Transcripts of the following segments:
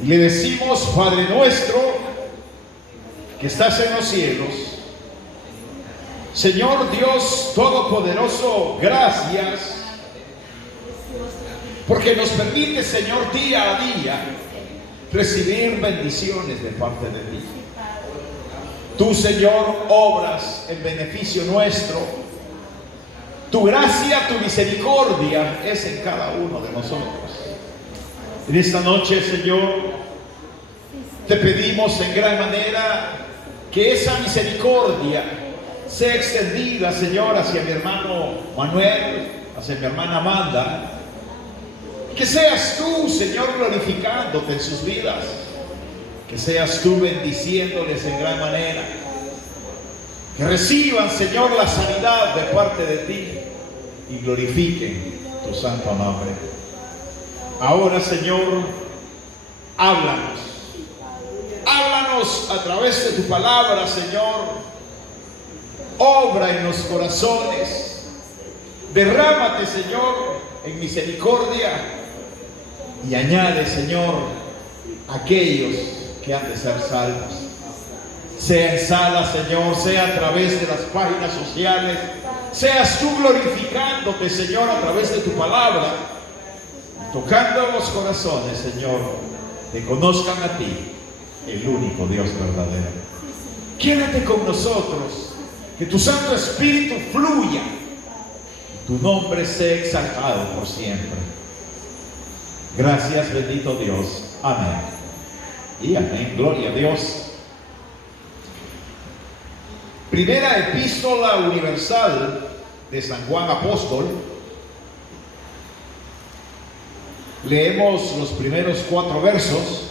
Y le decimos: Padre nuestro que estás en los cielos, Señor Dios Todopoderoso, gracias porque nos permite, Señor, día a día recibir bendiciones de parte de ti. Tú, Señor, obras en beneficio nuestro. Tu gracia, tu misericordia es en cada uno de nosotros. En esta noche, Señor, te pedimos en gran manera que esa misericordia sea extendida, Señor, hacia mi hermano Manuel, hacia mi hermana Amanda. Que seas tú, Señor, glorificándote en sus vidas. Que seas tú bendiciéndoles en gran manera. Que reciban, Señor, la sanidad de parte de ti y glorifiquen tu santo nombre. Ahora, Señor, háblanos. Háblanos a través de tu palabra, Señor. Obra en los corazones. Derrámate, Señor, en misericordia. Y añade, Señor, aquellos que han de ser salvos. Sea en sala, Señor, sea a través de las páginas sociales. Seas tú glorificándote, Señor, a través de tu palabra. Tocando los corazones, Señor, te conozcan a ti, el único Dios verdadero. Quédate con nosotros, que tu Santo Espíritu fluya, tu nombre sea exaltado por siempre. Gracias, bendito Dios. Amén. Y amén. Gloria a Dios. Primera epístola universal de San Juan Apóstol. Leemos los primeros 4 versos.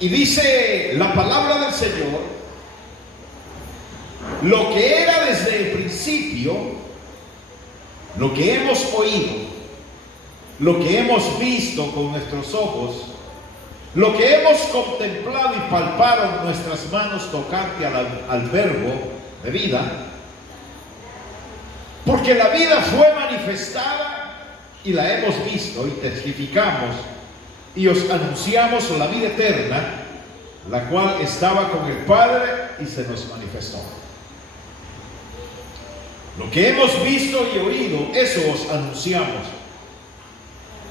Y dice la palabra del Señor: lo que era desde el principio, lo que hemos oído, lo que hemos visto con nuestros ojos, lo que hemos contemplado y palparon nuestras manos tocante al verbo de vida, porque la vida fue manifestada y la hemos visto y testificamos y os anunciamos la vida eterna, la cual estaba con el Padre y se nos manifestó. Lo que hemos visto y oído, eso os anunciamos,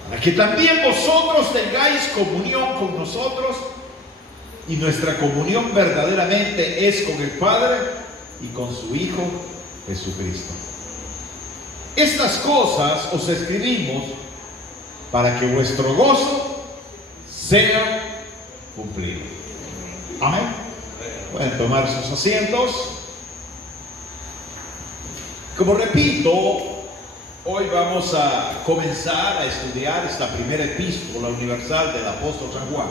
para que también vosotros tengáis comunión con nosotros, y nuestra comunión verdaderamente es con el Padre y con su Hijo Jesucristo. Estas cosas os escribimos para que vuestro gozo sea cumplido. Amén. Pueden tomar sus asientos. Como repito, hoy vamos a comenzar a estudiar esta primera epístola universal del apóstol San Juan,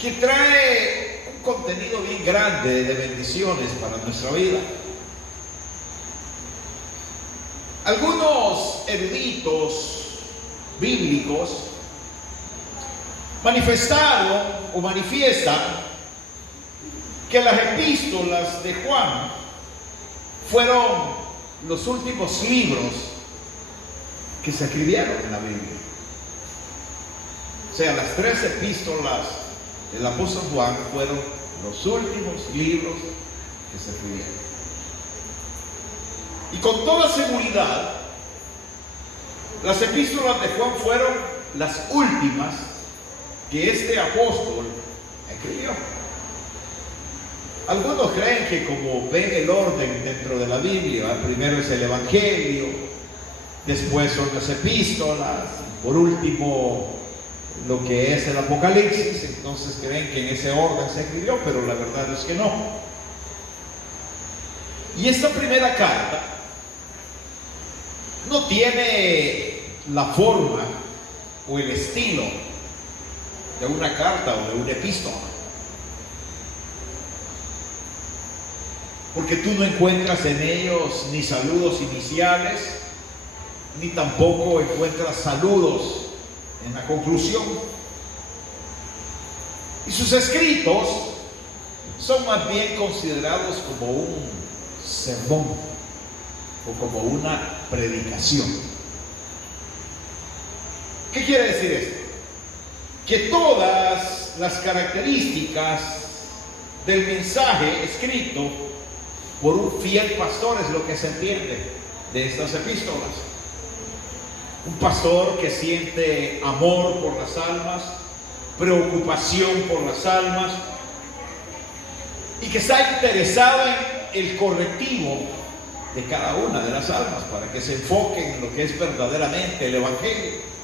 que trae un contenido bien grande de bendiciones para nuestra vida. Algunos eruditos bíblicos manifestaron o manifiestan que las epístolas de Juan fueron los últimos libros que se escribieron en la Biblia. O sea, las 3 epístolas del apóstol Juan fueron los últimos libros que se escribieron. Y con toda seguridad, las epístolas de Juan fueron las últimas que este apóstol escribió. Algunos creen que, como ven el orden dentro de la Biblia, primero es el Evangelio, después son las epístolas, por último lo que es el Apocalipsis, entonces creen que en ese orden se escribió, pero la verdad es que no. Y esta primera carta no tiene la forma o el estilo de una carta o de una epístola, porque tú no encuentras en ellos ni saludos iniciales, ni tampoco encuentras saludos en la conclusión. Y sus escritos son más bien considerados como un sermón o como una predicación. ¿Qué quiere decir esto? Que todas las características del mensaje escrito por un fiel pastor es lo que se entiende de estas epístolas. Un pastor que siente amor por las almas, preocupación por las almas, y que está interesado en el correctivo de cada una de las almas para que se enfoquen en lo que es verdaderamente el Evangelio.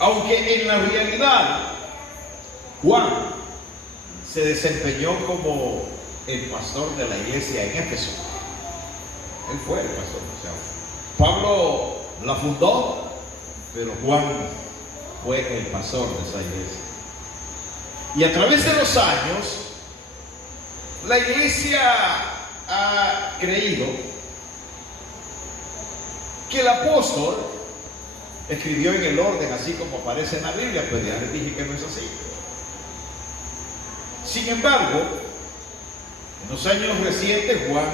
Aunque en la realidad Juan se desempeñó como el pastor de la iglesia en Éfeso. Él fue el pastor. O sea, Pablo la fundó, pero Juan fue el pastor de esa iglesia. Y a través de los años, la iglesia ha creído que el apóstol escribió en el orden así como aparece en la Biblia, pues ya les dije que no es así. Sin embargo, en los años recientes Juan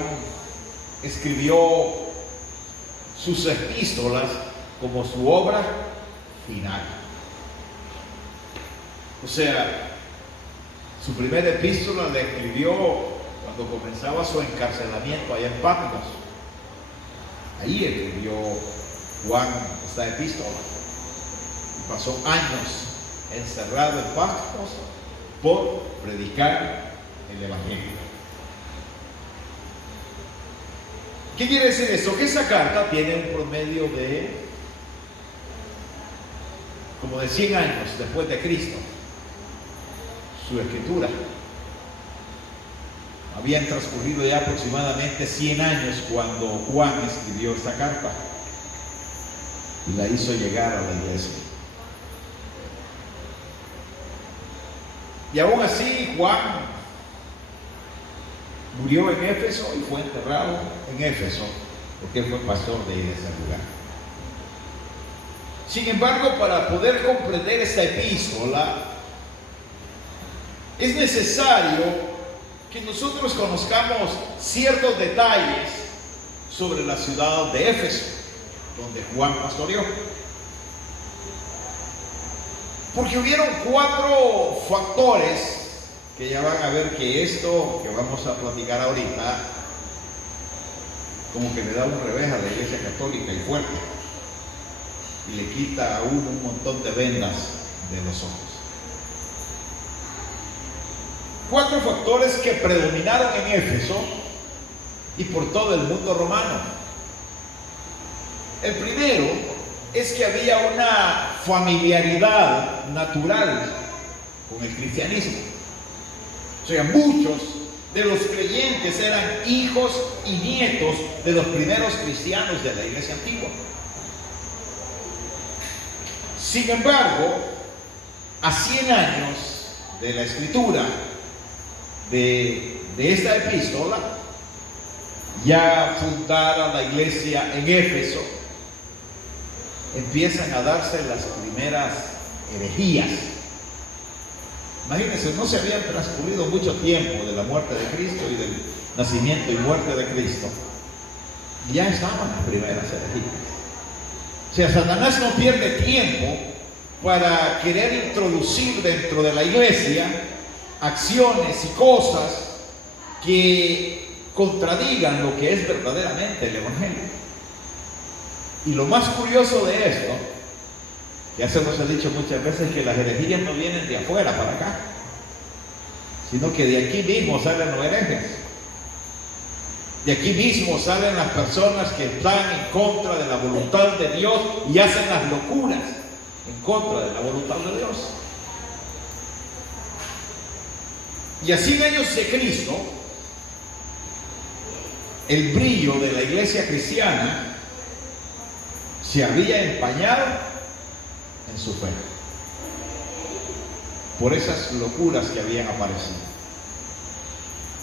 escribió sus epístolas como su obra final. O sea, su primera epístola la escribió cuando comenzaba su encarcelamiento allá en Patmos. Ahí escribió Juan esta epístola. Y pasó años encerrado en Patmos por predicar el Evangelio. ¿Qué quiere decir eso? Que esa carta tiene un promedio de como de 100 años después de Cristo. Su escritura. Habían transcurrido ya aproximadamente 100 años cuando Juan escribió esta carta y la hizo llegar a la iglesia. Y aún así Juan murió en Éfeso y fue enterrado en Éfeso porque él fue pastor de ese lugar. Sin embargo, para poder comprender esta epístola es necesario que nosotros conozcamos ciertos detalles sobre la ciudad de Éfeso, donde Juan pastoreó. Porque hubieron 4 factores que ya van a ver que esto que vamos a platicar ahorita como que le da un revés a la iglesia católica y fuerte y le quita a uno un montón de vendas de los ojos. 4 factores que predominaron en Éfeso y por todo el mundo romano. El primero es que había una familiaridad natural con el cristianismo. O sea, muchos de los creyentes eran hijos y nietos de los primeros cristianos de la iglesia antigua. Sin embargo, a 100 años de la escritura de esta epístola, ya fundada la iglesia en Éfeso, empiezan a darse las primeras herejías. Imagínense, no se había transcurrido mucho tiempo de la muerte de Cristo y del nacimiento y muerte de Cristo. Ya estaban las primeras herejías. O sea, Satanás no pierde tiempo para querer introducir dentro de la iglesia acciones y cosas que contradigan lo que es verdaderamente el Evangelio. Y lo más curioso de esto, ya se nos ha dicho muchas veces, que las herejías no vienen de afuera para acá, sino que de aquí mismo salen los herejes. De aquí mismo salen las personas que están en contra de la voluntad de Dios y hacen las locuras en contra de la voluntad de Dios. Y a 100 años de Cristo, el brillo de la iglesia cristiana se había empañado en su fe por esas locuras que habían aparecido.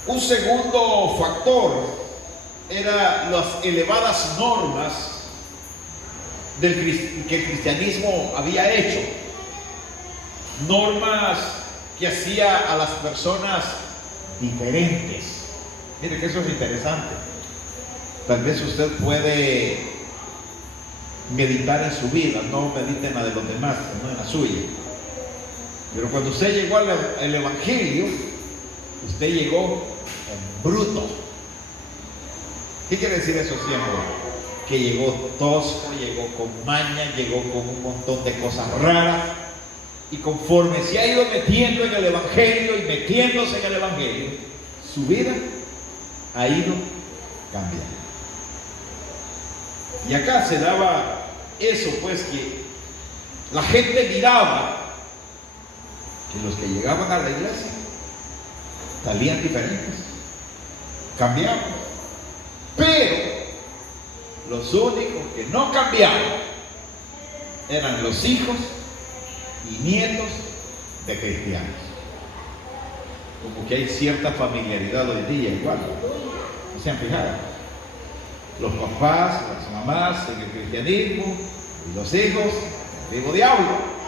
Un segundo factor era las elevadas normas que el cristianismo había hecho, normas que hacía a las personas diferentes. Mire que eso es interesante. Tal vez usted puede meditar en su vida, no medite en la de los demás, no en la suya. Pero cuando usted llegó al Evangelio, usted llegó en bruto. ¿Qué quiere decir eso siempre? Que llegó tosco, llegó con maña, llegó con un montón de cosas raras, y conforme se ha ido metiendo en el Evangelio y metiéndose en el Evangelio, su vida ha ido cambiando. Y acá se daba eso, pues, que la gente miraba que los que llegaban a la iglesia salían diferentes, cambiaban, pero los únicos que no cambiaban eran los hijos y nietos de cristianos. Como que hay cierta familiaridad hoy día igual, ¿no se han fijado? Los papás, las mamás en el cristianismo y los hijos en el mismo diablo.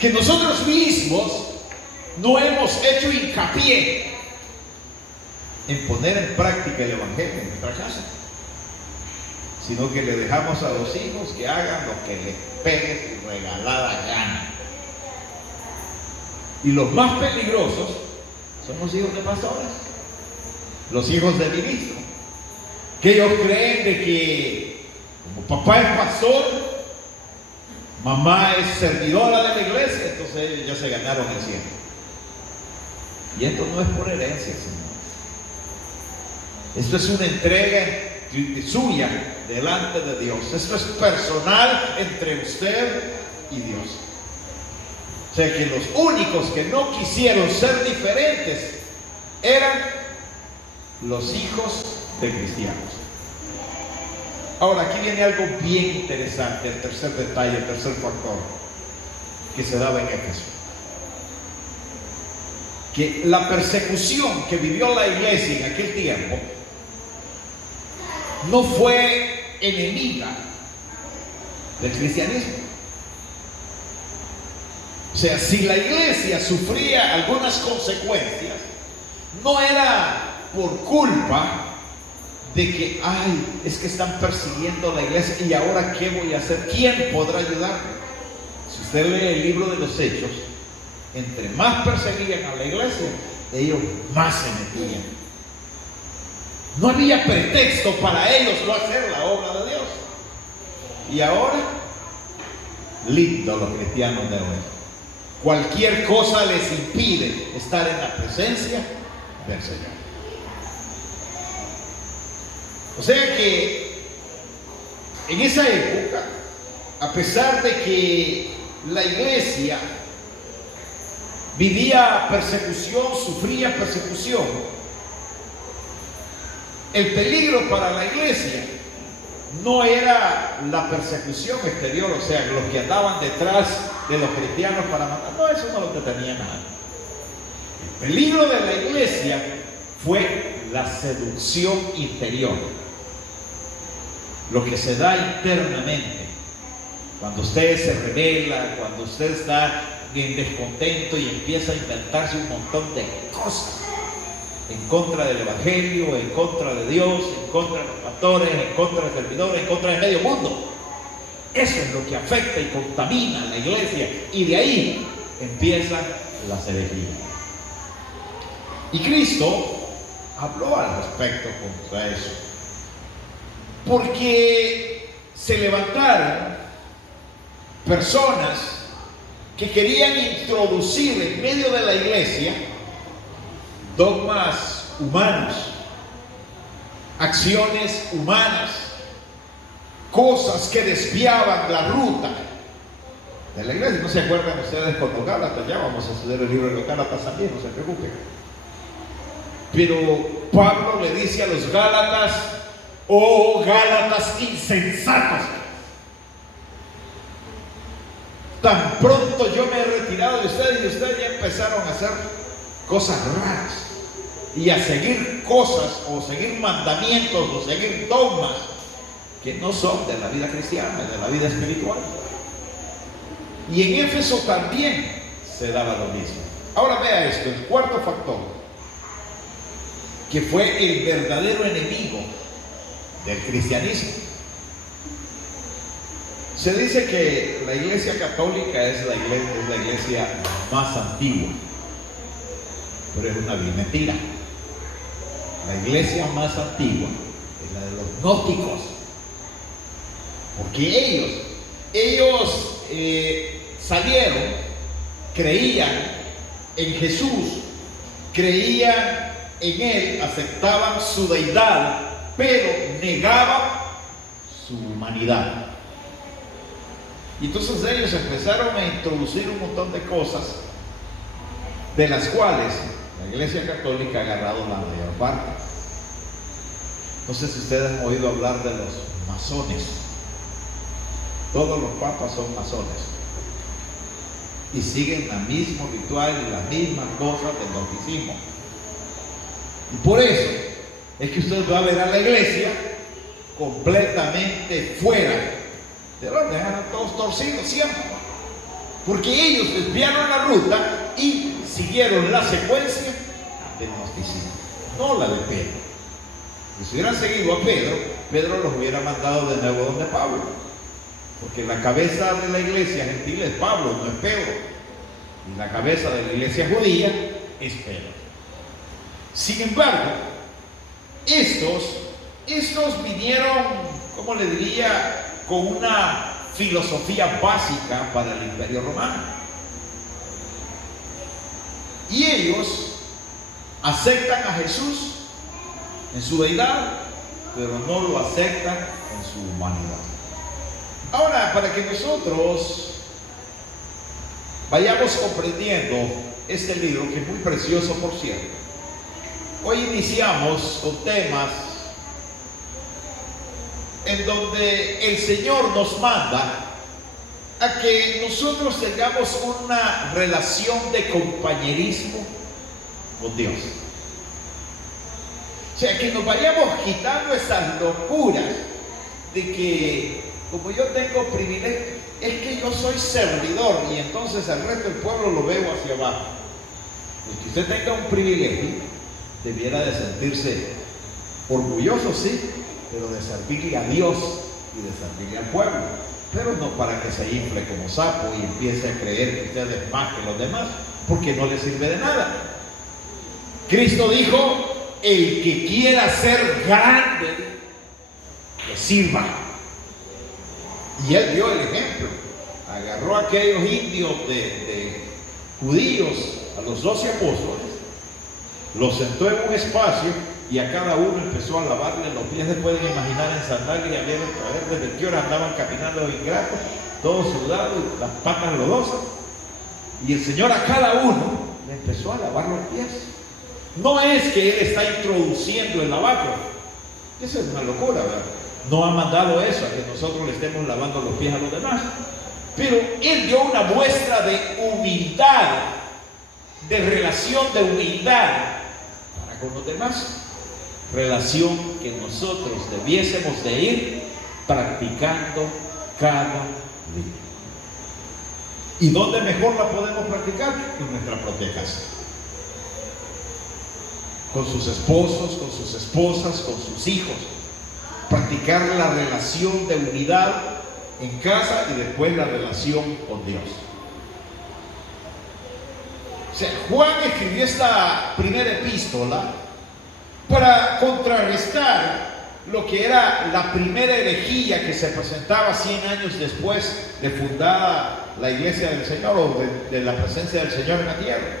Que nosotros mismos no hemos hecho hincapié en poner en práctica el Evangelio en nuestra casa, sino que le dejamos a los hijos que hagan lo que les pegue su regalada gana. Y los más peligrosos son los hijos de pastores, los hijos de ministros, que ellos creen de que como papá es pastor, mamá es servidora de la iglesia, entonces ellos ya se ganaron el cielo. Y esto no es por herencia, señores. Esto es una entrega suya delante de Dios. Esto es personal entre usted y Dios. O sea que los únicos que no quisieron ser diferentes eran los hijos de cristianos. Ahora aquí viene algo bien interesante, el tercer detalle, el tercer factor que se daba en Éfeso. Que la persecución que vivió la iglesia en aquel tiempo no fue enemiga del cristianismo. O sea, si la iglesia sufría algunas consecuencias, no era por culpa de que, ay, es que están persiguiendo a la iglesia y ahora ¿qué voy a hacer? ¿Quién podrá ayudarme? Si usted lee el libro de los Hechos, entre más perseguían a la iglesia, ellos más se metían. No había pretexto para ellos no hacer la obra de Dios. Y ahora, lindo los cristianos de hoy. Cualquier cosa les impide estar en la presencia del Señor. O sea que en esa época, a pesar de que la iglesia vivía persecución, sufría persecución, el peligro para la iglesia no era la persecución exterior, o sea, los que andaban detrás de los cristianos para matar, no, eso no lo detenía nada. El peligro de la iglesia fue la seducción interior, lo que se da internamente, cuando usted se rebela, cuando usted está en descontento y empieza a inventarse un montón de cosas en contra del Evangelio, en contra de Dios, en contra de los pastores, en contra de los servidores, en contra del medio mundo. Eso es lo que afecta y contamina a la iglesia, y de ahí empiezan las herejías. Y Cristo habló al respecto contra eso, porque se levantaron personas que querían introducir en medio de la iglesia dogmas humanos, acciones humanas, cosas que desviaban la ruta de la iglesia. ¿No se acuerdan ustedes con los Gálatas? Ya vamos a estudiar el libro de los Gálatas también, no se preocupen. Pero Pablo le dice a los Gálatas: oh Gálatas insensatos, tan pronto yo me he retirado de ustedes y ustedes ya empezaron a hacer cosas raras y a seguir cosas o seguir mandamientos o seguir dogmas que no son de la vida cristiana, de la vida espiritual. Y en Éfeso también se daba lo mismo. Ahora vea esto, el cuarto factor, que fue el verdadero enemigo del cristianismo, Se dice que la iglesia católica es la iglesia más antigua, pero es una vil mentira. La iglesia más antigua es la de los gnósticos, porque ellos salieron, creían en Jesús, creían en Él, aceptaban su deidad, pero negaban su humanidad. Y entonces ellos empezaron a introducir un montón de cosas de las cuales la Iglesia Católica ha agarrado la mayor parte. No sé si ustedes han oído hablar de los masones. Todos los papas son masones y siguen el mismo ritual y las mismas cosas del gnosticismo. Y por eso es que usted va a ver a la iglesia completamente fuera de los dejaron todos torcidos siempre, porque ellos desviaron la ruta y siguieron la secuencia del gnosticismo, no la de Pedro. Y si hubieran seguido a Pedro, Pedro los hubiera mandado de nuevo donde Pablo, porque la cabeza de la iglesia gentil es Pablo, no es Pedro, y la cabeza de la iglesia judía es Pedro. Sin embargo, estos vinieron, ¿cómo le diría?, con una filosofía básica para el Imperio Romano. Y ellos aceptan a Jesús en su deidad, pero no lo aceptan en su humanidad. Ahora, para que nosotros vayamos comprendiendo este libro, que es muy precioso, por cierto, hoy iniciamos con temas en donde el Señor nos manda a que nosotros tengamos una relación de compañerismo con Dios. O sea, que nos vayamos quitando esas locuras de que, como yo tengo privilegio, es que yo soy servidor y entonces el resto del pueblo lo veo hacia abajo. Pues que usted tenga un privilegio, debiera de sentirse orgulloso, sí, pero de servirle a Dios y de servirle al pueblo, pero no para que se infle como sapo y empiece a creer que usted es más que los demás, porque no le sirve de nada. Cristo dijo: el que quiera ser grande, que sirva. Y él dio el ejemplo. Agarró a aquellos indios de judíos, a los 12 apóstoles, los sentó en un espacio y a cada uno empezó a lavarle los pies. Se pueden imaginar en sandalias y a ver desde qué hora andaban caminando los ingratos, todos sudados, las patas lodosas. Y el Señor a cada uno le empezó a lavar los pies. No es que Él está introduciendo el lavacro, esa es una locura, ¿verdad? No ha mandado eso, a que nosotros le estemos lavando los pies a los demás, pero Él dio una muestra de humildad, de relación de humildad para con los demás, relación que nosotros debiésemos de ir practicando cada día. ¿Y dónde mejor la podemos practicar? En nuestra propia casa, con sus esposos, con sus esposas, con sus hijos. Practicar la relación de unidad en casa y después la relación con Dios. O sea, Juan escribió esta primera epístola para contrarrestar lo que era la primera herejía que se presentaba 100 años después de fundada la iglesia del Señor, o de la presencia del Señor en la tierra.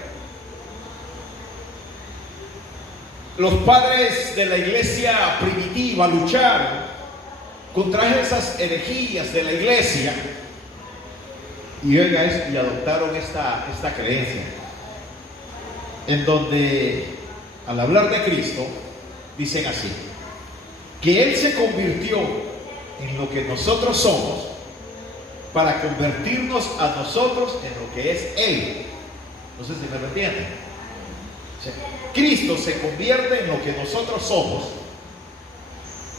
Los padres de la iglesia primitiva lucharon contra esas herejías de la iglesia y adoptaron esta creencia, en donde al hablar de Cristo dicen así: que Él se convirtió en lo que nosotros somos para convertirnos a nosotros en lo que es Él. No sé si me lo entienden. Cristo se convierte en lo que nosotros somos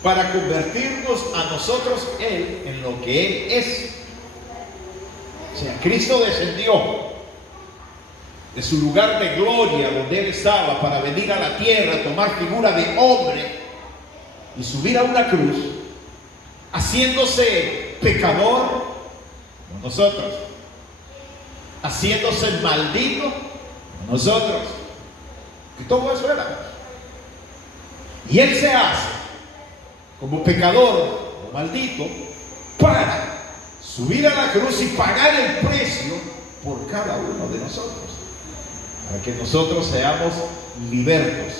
para convertirnos a nosotros Él en lo que Él es. O sea, Cristo descendió de su lugar de gloria donde Él estaba para venir a la tierra, tomar figura de hombre y subir a una cruz, haciéndose pecador, nosotros, haciéndose maldito, nosotros, que todo eso era. Y Él se hace como pecador o maldito para subir a la cruz y pagar el precio por cada uno de nosotros, para que nosotros seamos libertos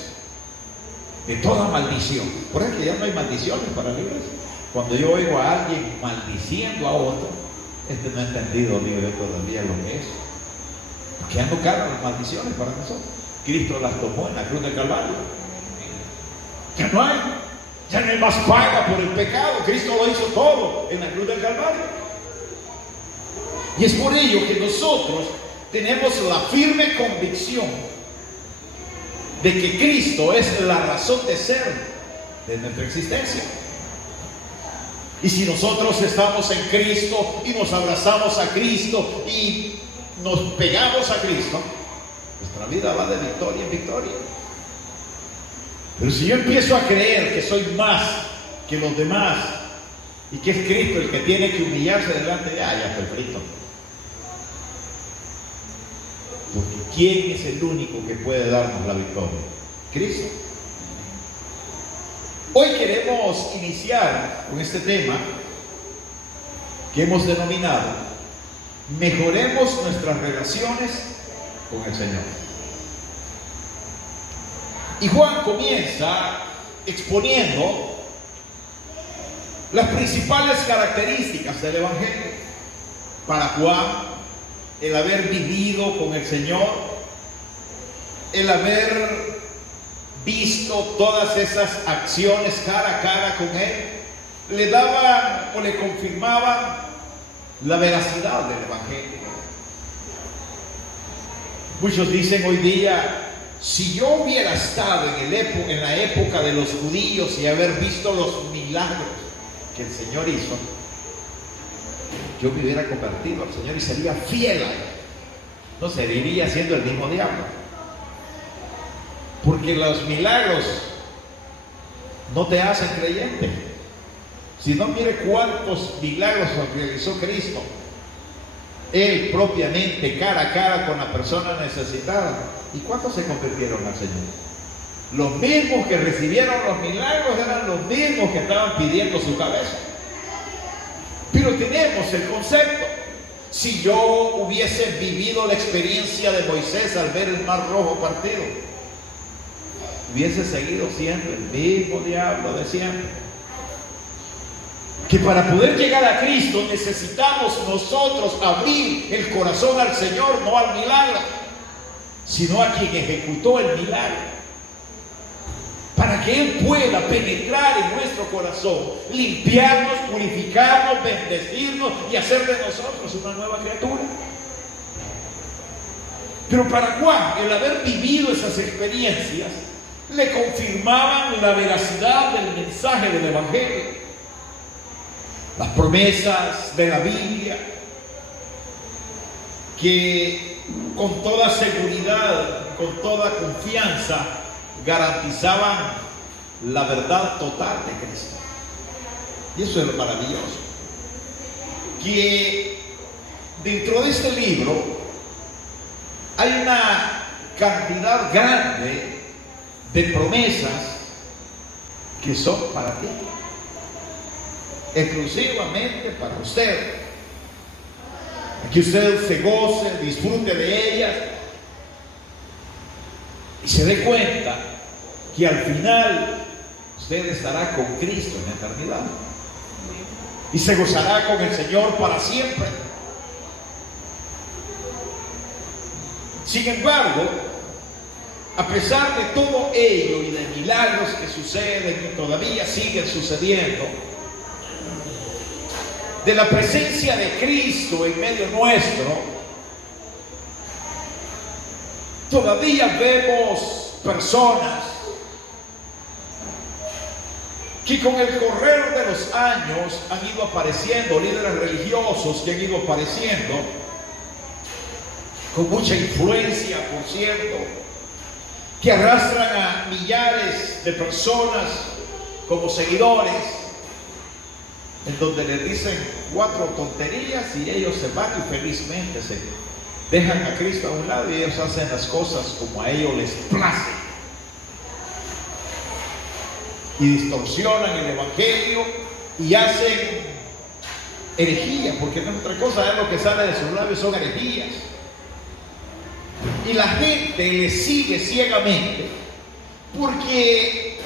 de toda maldición. Por eso que ya no hay maldiciones para la iglesia. Cuando yo oigo a alguien maldiciendo a otro, no ha entendido libre todavía lo que es, porque ya no cargan las maldiciones para nosotros. Cristo las tomó en la cruz del Calvario. Ya no hay más paga por el pecado. Cristo lo hizo todo en la cruz del Calvario. Y es por ello que nosotros tenemos la firme convicción de que Cristo es la razón de ser de nuestra existencia. Y si nosotros estamos en Cristo y nos abrazamos a Cristo y nos pegamos a Cristo, nuestra vida va de victoria en victoria. Pero si yo empiezo a creer que soy más que los demás y que es Cristo el que tiene que humillarse delante de ya estoy frito. Porque ¿quién es el único que puede darnos la victoria? Cristo. Hoy queremos iniciar con este tema que hemos denominado mejoremos nuestras relaciones con el Señor. Y Juan comienza exponiendo las principales características del Evangelio. Para Juan, el haber vivido con el Señor, el haber visto todas esas acciones cara a cara con Él, le daban o le confirmaban la veracidad del Evangelio. Muchos dicen hoy día, si yo hubiera estado en la época de los judíos y haber visto los milagros que el Señor hizo, yo me hubiera convertido al Señor y sería fiel a Él. No seguiría siendo el mismo diablo. Porque los milagros no te hacen creyente. Si no, mire cuántos milagros realizó Cristo. Él propiamente, cara a cara con la persona necesitada. ¿Y cuántos se convirtieron al Señor? Los mismos que recibieron los milagros eran los mismos que estaban pidiendo su cabeza. Pero tenemos el concepto. Si yo hubiese vivido la experiencia de Moisés al ver el mar rojo partido, hubiese seguido siendo el mismo diablo de siempre. Que para poder llegar a Cristo necesitamos nosotros abrir el corazón al Señor, no al milagro, sino a quien ejecutó el milagro, para que Él pueda penetrar en nuestro corazón, limpiarnos, purificarnos, bendecirnos y hacer de nosotros una nueva criatura. Pero para Juan, el haber vivido esas experiencias le confirmaban la veracidad del mensaje del Evangelio. Las promesas de la Biblia que con toda seguridad, con toda confianza garantizaban la verdad total de Cristo. Y eso es lo maravilloso, que dentro de este libro hay una cantidad grande de promesas que son para ti, exclusivamente para usted, que usted se goce, disfrute de ellas y se dé cuenta que al final usted estará con Cristo en la eternidad y se gozará con el Señor para siempre. Sin embargo, a pesar de todo ello y de milagros que suceden y todavía siguen sucediendo, de la presencia de Cristo en medio nuestro, todavía vemos personas que con el correr de los años han ido apareciendo, líderes religiosos que han ido apareciendo, con mucha influencia, por cierto, que arrastran a millares de personas como seguidores, en donde les dicen 4 tonterías y ellos se van y felizmente se dejan a Cristo a un lado y ellos hacen las cosas como a ellos les place y distorsionan el evangelio y hacen herejías, porque no es otra cosa, es lo que sale de sus labios, son herejías, y la gente les sigue ciegamente porque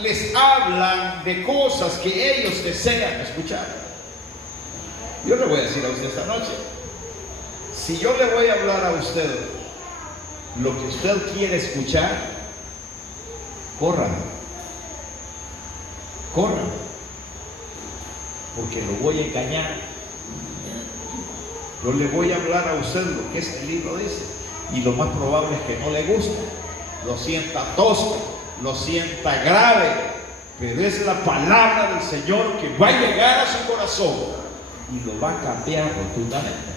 les hablan de cosas que ellos desean escuchar. Yo le voy a decir a usted esta noche, si yo le voy a hablar a usted lo que usted quiere escuchar, corran, porque lo voy a engañar. Yo le voy a hablar a usted lo que este libro dice, y lo más probable es que no le guste, lo sienta tosco, lo sienta grave, pero es la palabra del Señor que va a llegar a su corazón y lo va a cambiar rotundamente.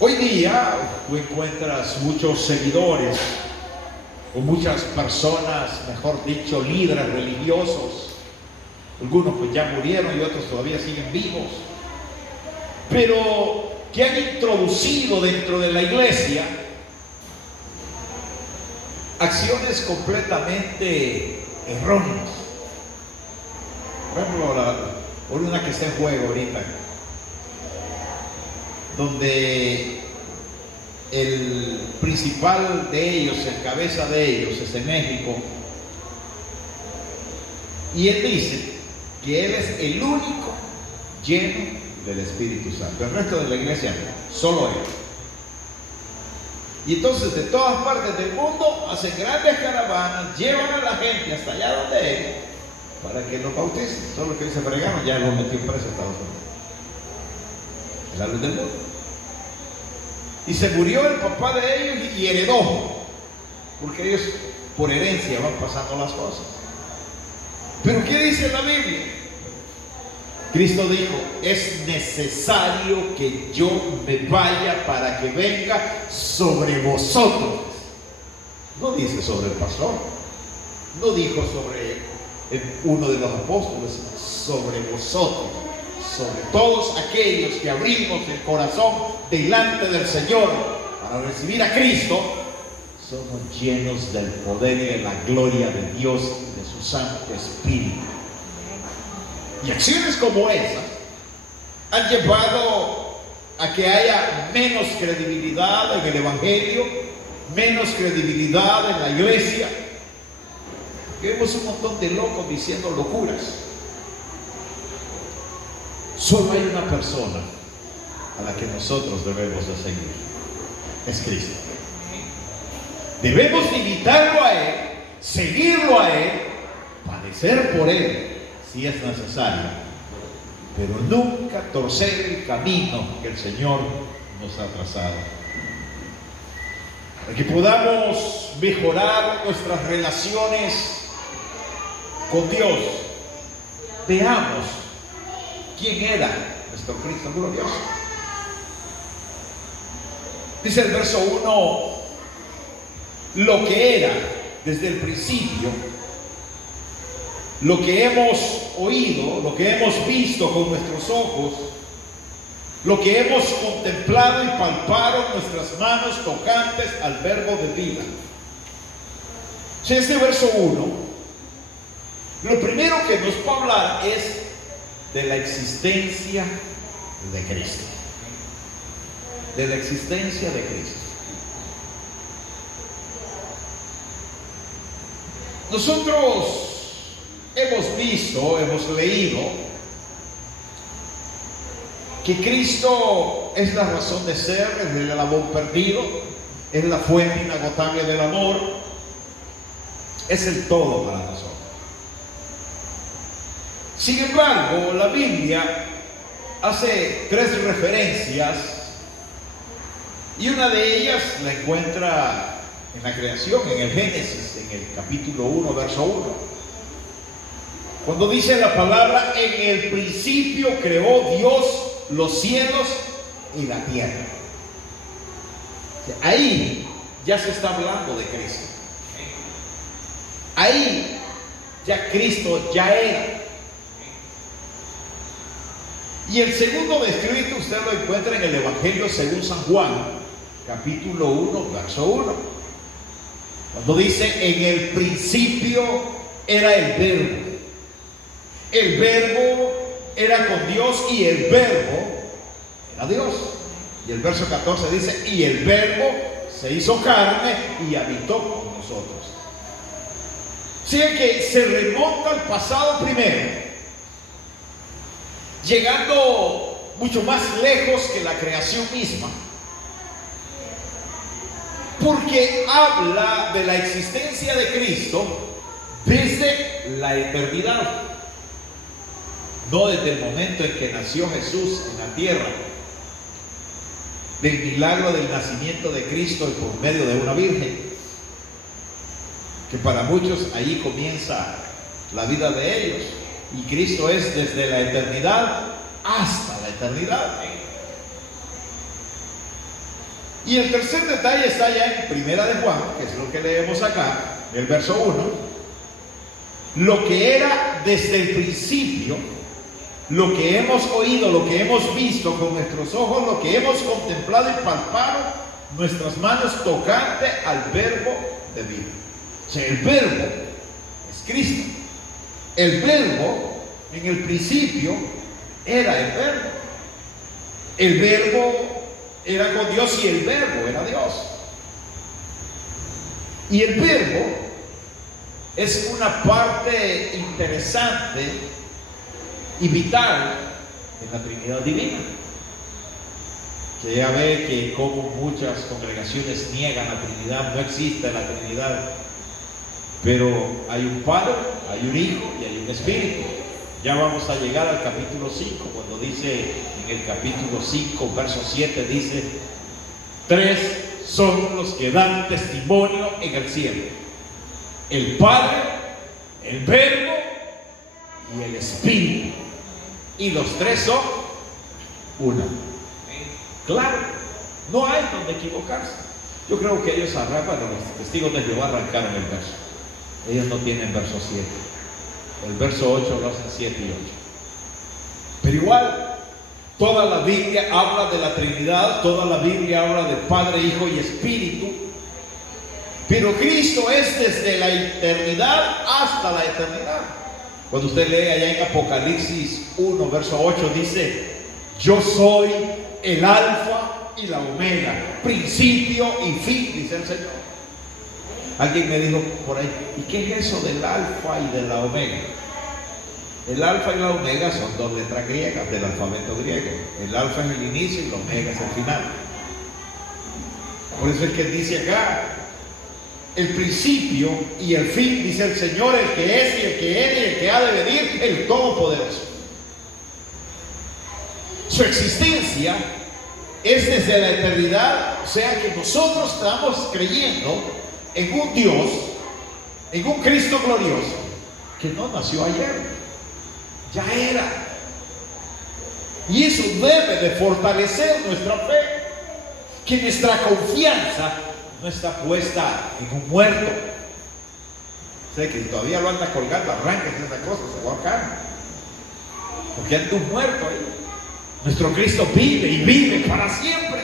Hoy día tú encuentras muchos seguidores o muchas personas, mejor dicho, líderes religiosos. Algunos pues ya murieron y otros todavía siguen vivos, pero que han introducido dentro de la iglesia acciones completamente erróneas. Por ejemplo, una que está en juego ahorita, donde el principal de ellos, el cabeza de ellos, es en México, y él dice que él es el único lleno del Espíritu Santo. El resto de la iglesia no, solo él. Y entonces de todas partes del mundo hacen grandes caravanas, llevan a la gente hasta allá donde él, para que lo bauticen. Solo que dice Fregano ya lo metió preso a Estados Unidos. Es la luz del mundo. Y se murió el papá de ellos y heredó, porque ellos por herencia van pasando las cosas. Pero ¿qué dice la Biblia? Cristo dijo, es necesario que yo me vaya para que venga sobre vosotros. No dice sobre el pastor, no dijo sobre uno de los apóstoles, sobre vosotros, sobre todos aquellos que abrimos el corazón delante del Señor para recibir a Cristo. Somos llenos del poder y de la gloria de Dios y de su Santo Espíritu. Y acciones como esas han llevado a que haya menos credibilidad en el Evangelio, menos credibilidad en la iglesia. Vemos un montón de locos diciendo locuras. Solo hay una persona a la que nosotros debemos de seguir. Es Cristo. Debemos imitarlo a Él, seguirlo a Él, padecer por Él si es necesario, pero nunca torcer el camino que el Señor nos ha trazado. Para que podamos mejorar nuestras relaciones con Dios, veamos quién era nuestro Cristo glorioso. Dice el verso 1, lo que era desde el principio, lo que hemos oído, lo que hemos visto con nuestros ojos, lo que hemos contemplado y palpado nuestras manos tocantes al verbo de vida. Si este verso 1, lo primero que nos va a hablar es de la existencia de Cristo. De la existencia de Cristo. Nosotros hemos visto, hemos leído que Cristo es la razón de ser, es el eslabón perdido, es la fuente inagotable del amor, es el todo para nosotros. Sin embargo, la Biblia hace 3 referencias y una de ellas la encuentra en la creación, en el Génesis, en el capítulo 1, verso 1. Cuando dice la palabra, en el principio creó Dios los cielos y la tierra. Ahí ya se está hablando de Cristo. Ahí Ya Cristo ya era. Y el segundo descrito usted lo encuentra en el Evangelio según San Juan, capítulo 1, verso 1. Cuando dice, en el principio era el Verbo. El Verbo era con Dios y el Verbo era Dios. Y el verso 14 dice, y el Verbo se hizo carne y habitó con nosotros. O sea que se remonta al pasado primero, llegando mucho más lejos que la creación misma, porque habla de la existencia de Cristo desde la eternidad, no desde el momento en que nació Jesús en la tierra, del milagro del nacimiento de Cristo por medio de una virgen, que para muchos ahí comienza la vida de ellos, y Cristo es desde la eternidad hasta la eternidad. Y el tercer detalle está ya en Primera de Juan, que es lo que leemos acá, el verso 1. Lo que era desde el principio, lo que hemos oído, lo que hemos visto con nuestros ojos, lo que hemos contemplado y palpado nuestras manos tocante al Verbo de vida. O sea, el Verbo es Cristo. El Verbo en el principio era el Verbo. El Verbo era con Dios y el Verbo era Dios. Y el Verbo es una parte interesante y vital en la Trinidad Divina. Que ya ve que como muchas congregaciones niegan la Trinidad, no existe la Trinidad. Pero hay un Padre, hay un Hijo y hay un Espíritu. Ya vamos a llegar al capítulo 5, cuando dice en el capítulo 5, verso 7, dice: tres son los que dan testimonio en el cielo: el Padre, el Verbo y el Espíritu. Y los tres son una. Claro, no hay donde equivocarse. Yo creo que ellos arrancan, los testigos de Jehová arrancaron el verso. Ellos no tienen verso 7. El verso 8 lo hacen 7 y 8. Pero igual, toda la Biblia habla de la Trinidad, toda la Biblia habla de Padre, Hijo y Espíritu. Pero Cristo es desde la eternidad hasta la eternidad. Cuando usted lee allá en Apocalipsis 1, verso 8, dice: yo soy el Alfa y la Omega, principio y fin, dice el Señor. Alguien me dijo por ahí: ¿y qué es eso del Alfa y de la Omega? El Alfa y la Omega son dos letras griegas del alfabeto griego. El Alfa es el inicio y la Omega es el final. Por eso es que él dice acá: el principio y el fin, dice el Señor, el que es y el que era y el que ha de venir, el Todopoderoso. Su existencia es desde la eternidad, o sea que nosotros estamos creyendo en un Dios, en un Cristo glorioso, que no nació ayer, ya era. Y eso debe de fortalecer nuestra fe, que nuestra confianza no está puesta en un muerto. Sé que todavía lo anda colgando, arranca esa cosa, se va a caer, porque anda un muerto ahí. Nuestro Cristo vive y vive para siempre,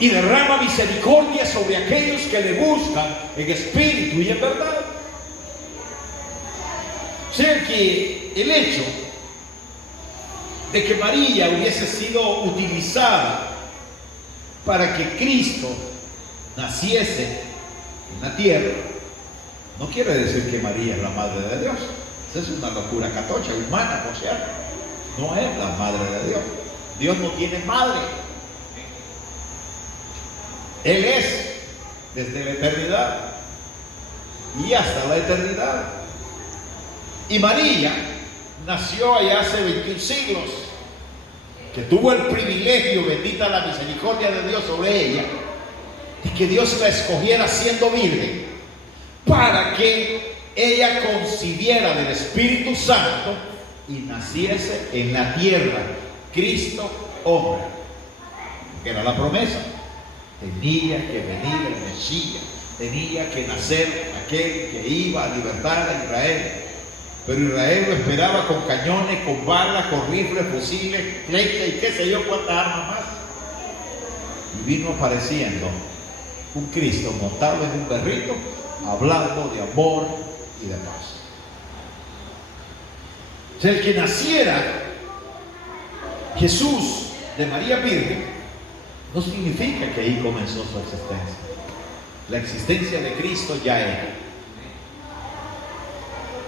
y derrama misericordia sobre aquellos que le buscan en espíritu y en verdad. O sea que el hecho de que María hubiese sido utilizada para que Cristo naciese en la tierra, no quiere decir que María es la madre de Dios. Esa es una locura católica, humana, o sea, no es la madre de Dios. Dios no tiene madre. Él es desde la eternidad y hasta la eternidad. Y María nació allá hace 21 siglos, que tuvo el privilegio, bendita la misericordia de Dios sobre ella, de que Dios la escogiera siendo virgen, para que ella concibiera del Espíritu Santo y naciese en la tierra Cristo hombre, que era la promesa. Tenía que venir el Mesías tenía que nacer aquel que iba a libertar a Israel. Pero Israel lo esperaba con cañones, con balas, con rifles, fusiles, flechas y qué sé yo cuántas armas más. Y vino apareciendo un Cristo montado en un berrito, hablando de amor y de paz. O sea, el que naciera Jesús de María Virgen no significa que ahí comenzó su existencia. La existencia de Cristo ya era.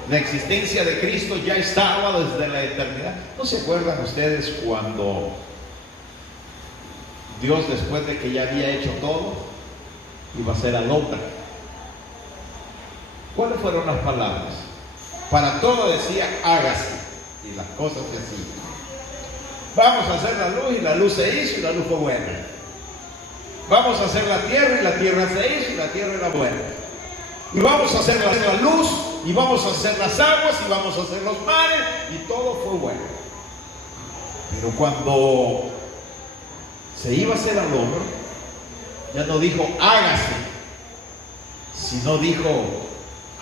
La existencia de Cristo ya estaba desde la eternidad. ¿No se acuerdan ustedes cuando Dios, después de que ya había hecho todo, iba a ser al hombre? ¿Cuáles fueron las palabras? Para todo decía, hágase, y las cosas se hacían. Vamos a hacer la luz, y la luz se hizo, y la luz fue buena. Vamos a hacer la tierra, y la tierra se hizo, y la tierra era buena. Y vamos a hacer la luz, y vamos a hacer las aguas, y vamos a hacer los mares, y todo fue bueno. Pero cuando se iba a hacer al hombre, ya no dijo hágase, sino dijo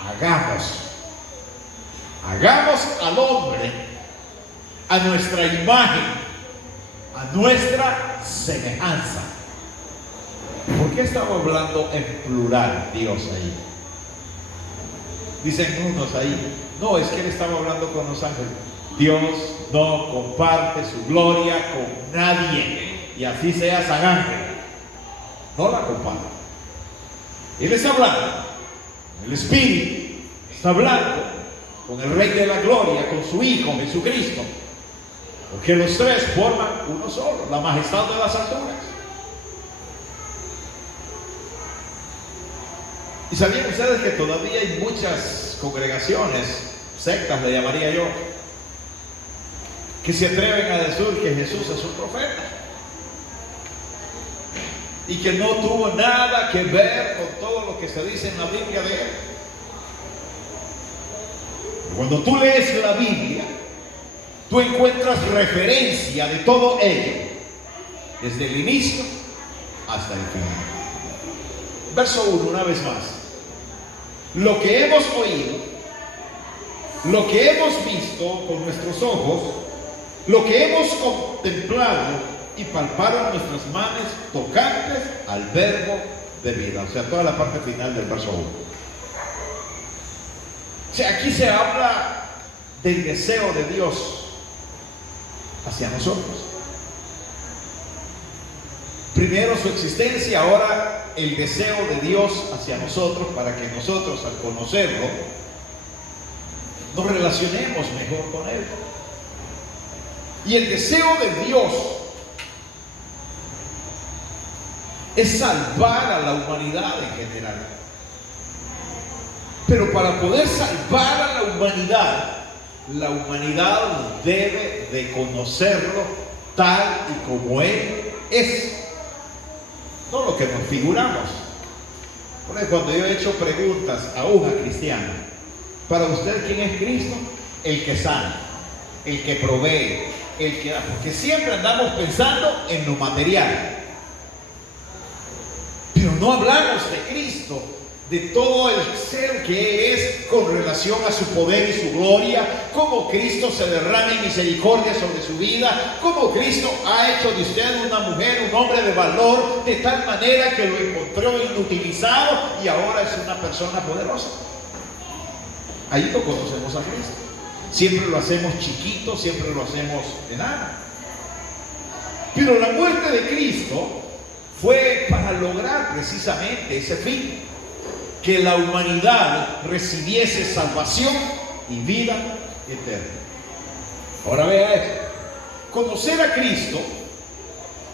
hagamos. Hagamos al hombre a nuestra imagen, a nuestra semejanza. ¿Por qué estaba hablando en plural Dios ahí? Dicen unos ahí, no, es que él estaba hablando con los ángeles. Dios no comparte su gloria con nadie, y así sea San Ángel. No la comparte. Él está hablando, el Espíritu está hablando con el Rey de la Gloria, con su Hijo Jesucristo, porque los tres forman uno solo, la majestad de las alturas. ¿Y sabían ustedes que todavía hay muchas congregaciones, sectas le llamaría yo, que se atreven a decir que Jesús es un profeta y que no tuvo nada que ver con todo lo que se dice en la Biblia de él? Cuando tú lees la Biblia, tú encuentras referencia de todo ello, desde el inicio hasta el final. Verso 1, una vez más. Lo que hemos oído, lo que hemos visto con nuestros ojos, lo que hemos contemplado y palparon nuestras manos tocantes al verbo de vida. O sea, toda la parte final del verso 1. O sea, aquí se habla del deseo de Dios hacia nosotros. Primero su existencia, ahora el deseo de Dios hacia nosotros, para que nosotros, al conocerlo, nos relacionemos mejor con Él. Y el deseo de Dios es salvar a la humanidad en general. Pero para poder salvar a la humanidad debe de conocerlo tal y como Él es. No lo que nos figuramos. Por ejemplo, cuando yo he hecho preguntas a una cristiana, para usted, ¿quién es Cristo? El que sana, el que provee, el que da. Porque siempre andamos pensando en lo material. Pero no hablamos de Cristo, de todo el ser que es con relación a su poder y su gloria, cómo Cristo se derrama en misericordia sobre su vida, cómo Cristo ha hecho de usted una mujer, un hombre de valor, de tal manera que lo encontró inutilizado y ahora es una persona poderosa. Ahí lo conocemos a Cristo. Siempre lo hacemos chiquito, siempre lo hacemos de nada. Pero la muerte de Cristo fue para lograr precisamente ese fin, que la humanidad recibiese salvación y vida eterna. Ahora vea esto. Conocer a Cristo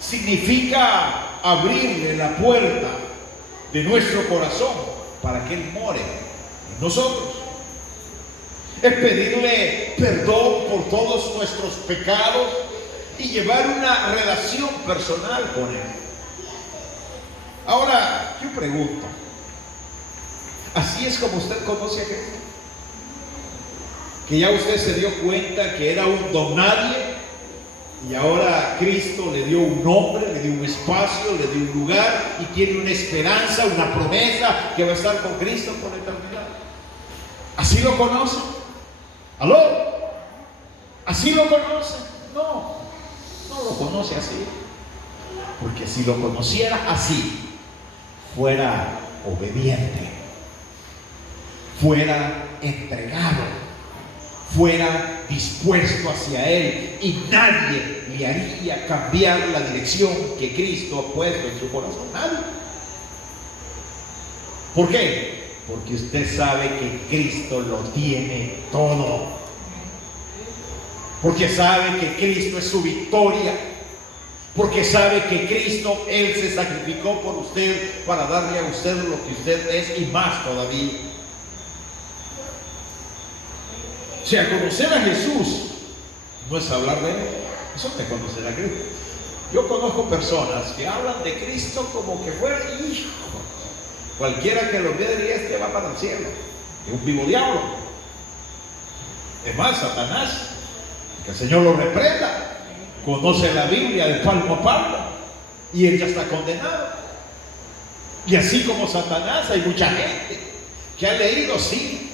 significa abrirle la puerta de nuestro corazón para que Él more en nosotros. Es pedirle perdón por todos nuestros pecados y llevar una relación personal con Él. Ahora, yo pregunto, ¿así es como usted conoce a Cristo? ¿Que ya usted se dio cuenta que era un don nadie? Y ahora Cristo le dio un nombre, le dio un espacio, le dio un lugar y tiene una esperanza, una promesa que va a estar con Cristo por la eternidad. ¿Así lo conocen? ¿Aló? ¿Así lo conocen? No, no lo conoce así. Porque si lo conociera así, fuera obediente, fuera entregado, fuera dispuesto hacia Él, y nadie le haría cambiar la dirección que Cristo ha puesto en su corazón. Nadie. ¿Por qué? Porque usted sabe que Cristo lo tiene todo. Porque sabe que Cristo es su victoria. Porque sabe que Cristo, Él se sacrificó por usted para darle a usted lo que usted es y más todavía. O sea, conocer a Jesús no es hablar de Él, eso es conocer a Cristo. Yo conozco personas que hablan de Cristo como que fuera hijo. Cualquiera que lo vea diría: este va para el cielo, es un vivo diablo. Es más, Satanás, que el Señor lo reprenda, conoce la Biblia de palmo a palmo y él ya está condenado. Y así como Satanás, hay mucha gente que ha leído, sí,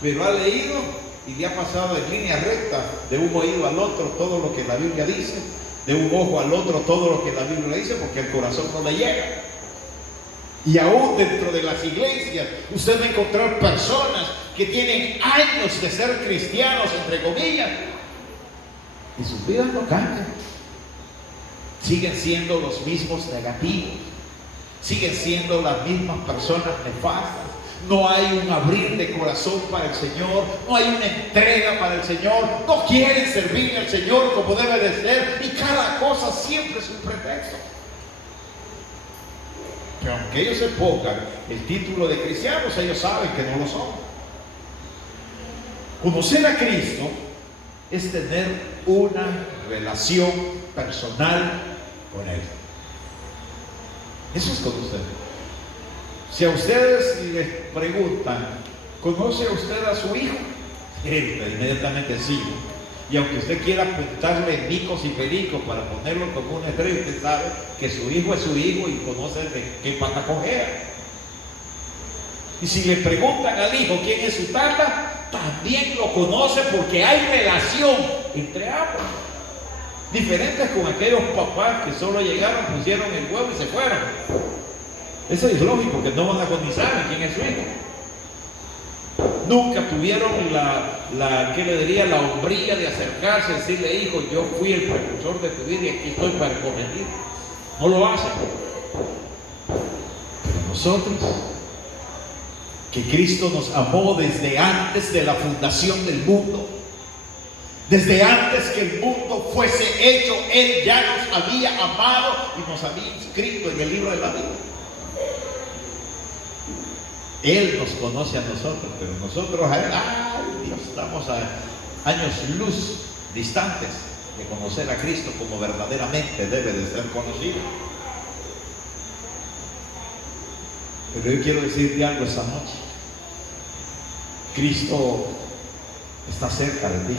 pero ha leído y le ha pasado en línea recta, de un oído al otro todo lo que la Biblia dice, de un ojo al otro todo lo que la Biblia dice, porque el corazón no le llega. Y aún dentro de las iglesias usted va a encontrar personas que tienen años de ser cristianos, entre comillas, y sus vidas no cambian. Siguen siendo los mismos negativos, siguen siendo las mismas personas nefastas. No hay un abrir de corazón para el Señor, no hay una entrega para el Señor, no quieren servir al Señor como debe de ser, y cada cosa siempre es un pretexto. Que aunque ellos se pongan el título de cristianos, ellos saben que no lo son. Conocer a Cristo es tener una relación personal con Él. Eso es conocer. Si a ustedes les preguntan: ¿conoce usted a su hijo? Inmediatamente sí. Y aunque usted quiera apuntarle micos y pericos para ponerlo como una estrella, usted sabe que su hijo es su hijo y conoce de qué pata cojea. Y si le preguntan al hijo quién es su tata, también lo conoce, porque hay relación entre ambos. Diferentes con aquellos papás que solo llegaron, pusieron el huevo y se fueron. Eso es lógico, que no van a conocer quién es su hijo. Nunca tuvieron ¿qué le diría? La hombría de acercarse y decirle: hijo, yo fui el precursor de tu vida y aquí estoy para corregir. No lo hacen. Pero nosotros, que Cristo nos amó desde antes de la fundación del mundo, desde antes que el mundo fuese hecho, Él ya nos había amado y nos había inscrito en el libro de la vida. Él nos conoce a nosotros, pero nosotros a Él, Dios, estamos a años luz distantes de conocer a Cristo como verdaderamente debe de ser conocido. Pero yo quiero decirte algo esta noche. Cristo está cerca de ti.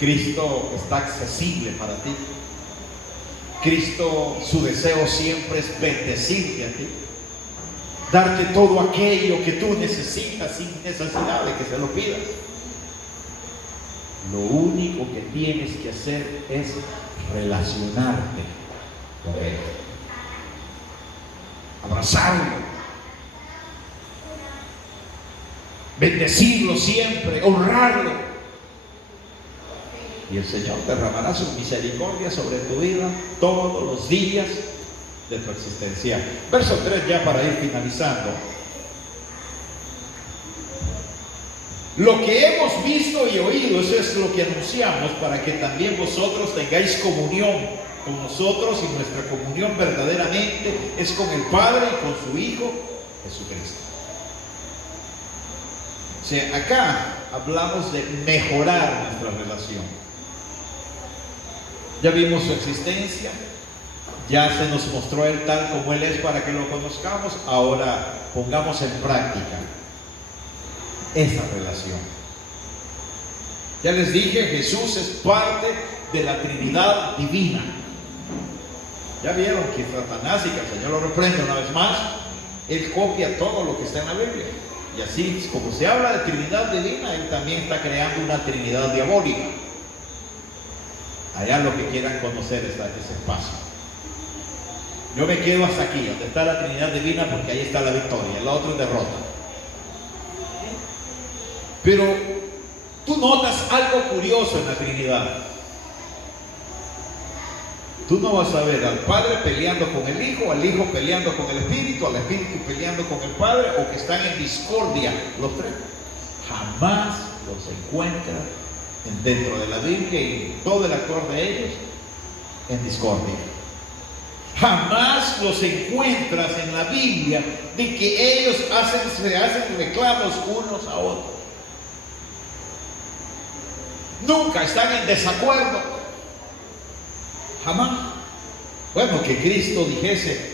Cristo está accesible para ti. Cristo, su deseo siempre es bendecirte a ti, darte todo aquello que tú necesitas sin necesidad de que se lo pidas. Lo único que tienes que hacer es relacionarte con Él, abrazarlo, bendecirlo siempre, honrarlo. Y el Señor derramará su misericordia sobre tu vida todos los días de tu existencia. Verso 3, ya para ir finalizando. Lo que hemos visto y oído, eso es lo que anunciamos, para que también vosotros tengáis comunión con nosotros, y nuestra comunión verdaderamente es con el Padre y con su Hijo Jesucristo. O sea, acá hablamos de mejorar nuestra relación. Ya vimos su existencia, ya se nos mostró Él tal como Él es para que lo conozcamos. Ahora pongamos en práctica esa relación. Ya les dije, Jesús es parte de la Trinidad divina. Ya vieron que Satanás, y que el Señor lo reprende una vez más, él copia todo lo que está en la Biblia. Y así, como se habla de Trinidad divina, él también está creando una Trinidad diabólica. Allá lo que quieran conocer está ese espacio. Yo me quedo hasta aquí, donde está la Trinidad divina, porque ahí está la victoria, el otro es derrota. Pero tú notas algo curioso en la Trinidad. Tú no vas a ver al Padre peleando con el Hijo, al Hijo peleando con el Espíritu, al Espíritu peleando con el Padre, o que están en discordia los tres. Jamás los encuentras dentro de la Biblia y todo el actuar de ellos en discordia. Jamás los encuentras en la Biblia de que ellos se hacen reclamos unos a otros. Nunca están en desacuerdo. Jamás. Bueno, que Cristo dijese: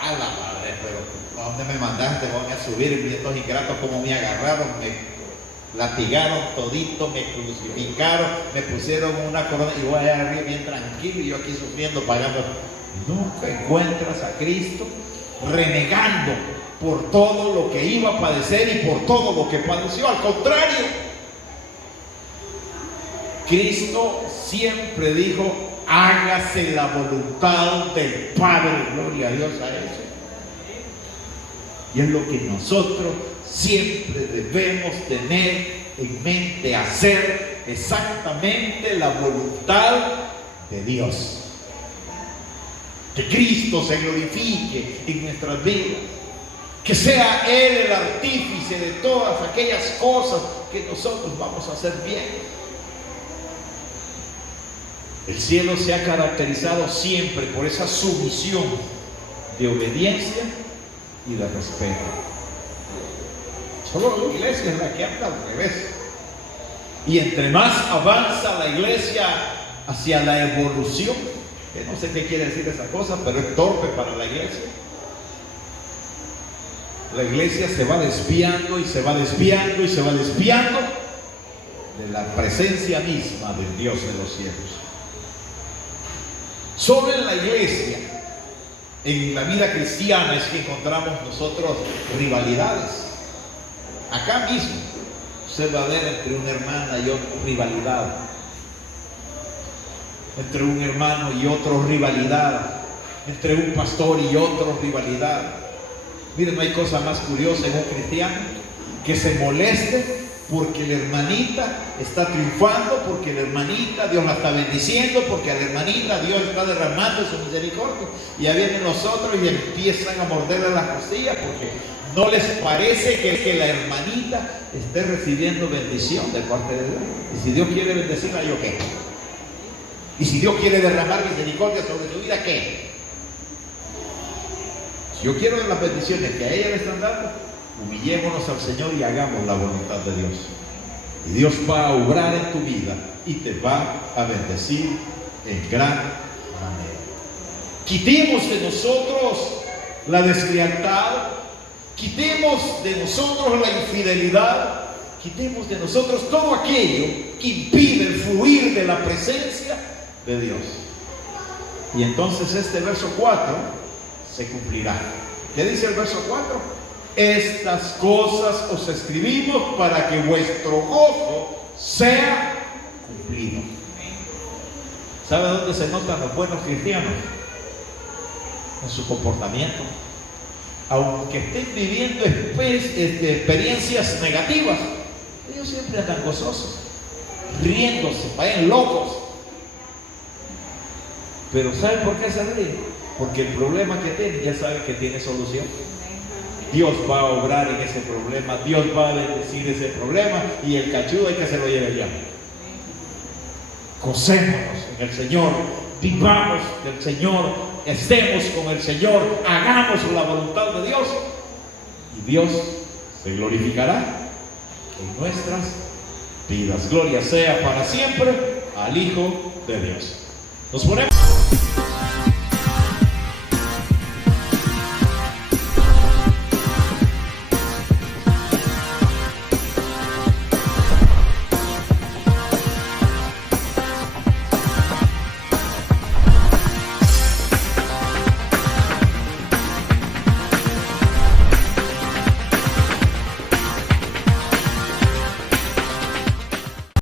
a la madre, pero ¿a dónde me mandaste? Voy a subir, y estos ingratos como me agarraron, me latigaron todito, me crucificaron, me pusieron una corona y voy allá arriba bien tranquilo y yo aquí sufriendo, pagando. Nunca encuentras a Cristo renegando por todo lo que iba a padecer y por todo lo que padeció. Al contrario, Cristo siempre dijo: hágase la voluntad del Padre. Gloria a Dios a eso. Y es lo que nosotros siempre debemos tener en mente: hacer exactamente la voluntad de Dios. Que Cristo se glorifique en nuestras vidas. Que sea Él el artífice de todas aquellas cosas que nosotros vamos a hacer bien. El cielo se ha caracterizado siempre por esa sumisión de obediencia y de respeto. Solo la iglesia es la que anda al revés. Y entre más avanza la iglesia hacia la evolución, que no sé qué quiere decir esa cosa, pero es torpe para la iglesia. La iglesia se va desviando y se va desviando y se va desviando de la presencia misma del Dios de los cielos. Solo en la iglesia, en la vida cristiana, es que encontramos nosotros rivalidades. Acá mismo usted va a ver entre una hermana y otra rivalidad, entre un hermano y otro rivalidad, entre un pastor y otro rivalidad. Miren, no hay cosa más curiosa en un cristiano que se moleste porque la hermanita está triunfando, porque la hermanita Dios la está bendiciendo, porque a la hermanita Dios está derramando su misericordia. Y ya vienen los otros y empiezan a morderle las costillas porque no les parece que la hermanita esté recibiendo bendición de parte de Dios. Y si Dios quiere bendecirla, ¿yo qué? Y si Dios quiere derramar misericordia sobre su vida, ¿qué? Si yo quiero las bendiciones que a ella le están dando, humillémonos al Señor y hagamos la voluntad de Dios. Y Dios va a obrar en tu vida y te va a bendecir en gran manera. Quitemos de nosotros la deslealtad, quitemos de nosotros la infidelidad, quitemos de nosotros todo aquello que impide el fluir de la presencia de Dios. Y entonces este verso 4 se cumplirá. ¿Qué dice el verso 4? Estas cosas os escribimos para que vuestro gozo sea cumplido. ¿Sabe dónde se notan los buenos cristianos? En su comportamiento. Aunque estén viviendo experiencias negativas, ellos siempre andan gozosos, riéndose, vayan locos. Pero ¿saben por qué se ríen? Porque el problema que tienen ya saben que tiene solución. Dios va a obrar en ese problema, Dios va a bendecir ese problema y el cachudo hay que se lo lleve ya. Gocémonos en el Señor, vivamos del Señor, estemos con el Señor, hagamos la voluntad de Dios y Dios se glorificará en nuestras vidas. Gloria sea para siempre al Hijo de Dios. Nos ponemos.